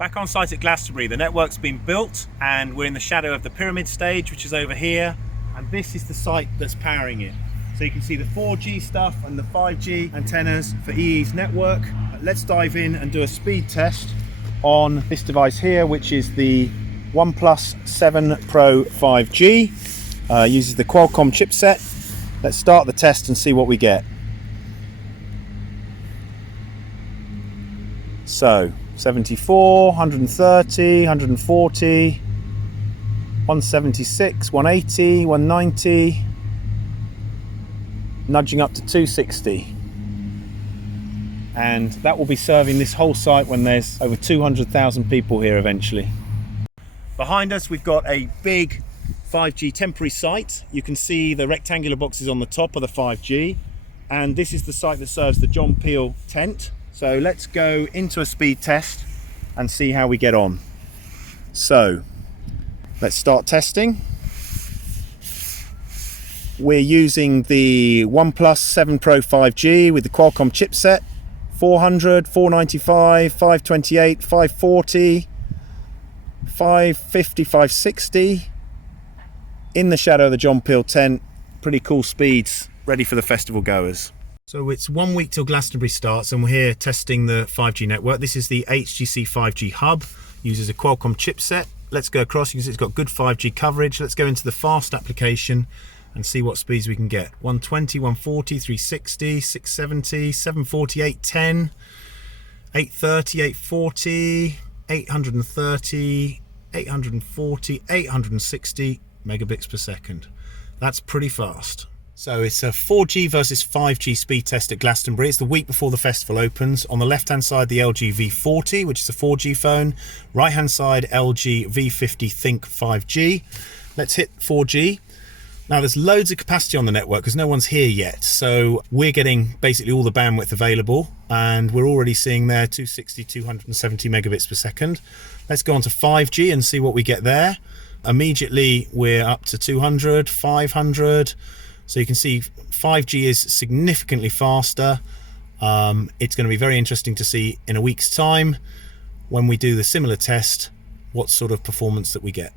Back on site at Glastonbury, the network's been built and we're in the shadow of the pyramid stage, which is over here, and this is the site that's powering it. So you can see the 4G stuff and the 5G antennas for EE's network. Let's dive in and do a speed test on this device here, which is the OnePlus 7 Pro 5G. Uses the Qualcomm chipset. Let's start the test and see what we get. So 74, 130, 140, 176, 180, 190, nudging up to 260. And that will be serving this whole site when there's over 200,000 people here eventually. Behind us we've got a big 5G temporary site. You can see the rectangular boxes on the top of the 5G, and this is the site that serves the John Peel tent. So let's go into a speed test and see how we get on. So let's start testing. We're using the OnePlus 7 Pro 5G with the Qualcomm chipset. 400, 495, 528, 540, 550, 560. In the shadow of the John Peel tent. Pretty cool speeds, ready for the festival goers. So it's 1 week till Glastonbury starts and we're here testing the 5G network. This is the HTC 5G hub, uses a Qualcomm chipset. Let's go across, you can see it's got good 5G coverage. Let's go into the fast application and see what speeds we can get. 120, 140, 360, 670, 740, 810, 830, 840, 830, 840, 860 megabits per second. That's pretty fast. So it's a 4G versus 5G speed test at Glastonbury. It's the week before the festival opens. On the left hand side, the LG V40, which is a 4G phone. Right hand side, LG V50 Think 5G. Let's hit 4G. Now there's loads of capacity on the network because no one's here yet. So we're getting basically all the bandwidth available, and we're already seeing there 260, 270 megabits per second. Let's go on to 5G and see what we get there. Immediately we're up to 200, 500. So you can see 5G is significantly faster. It's going to be very interesting to see in a week's time when we do the similar test what sort of performance that we get.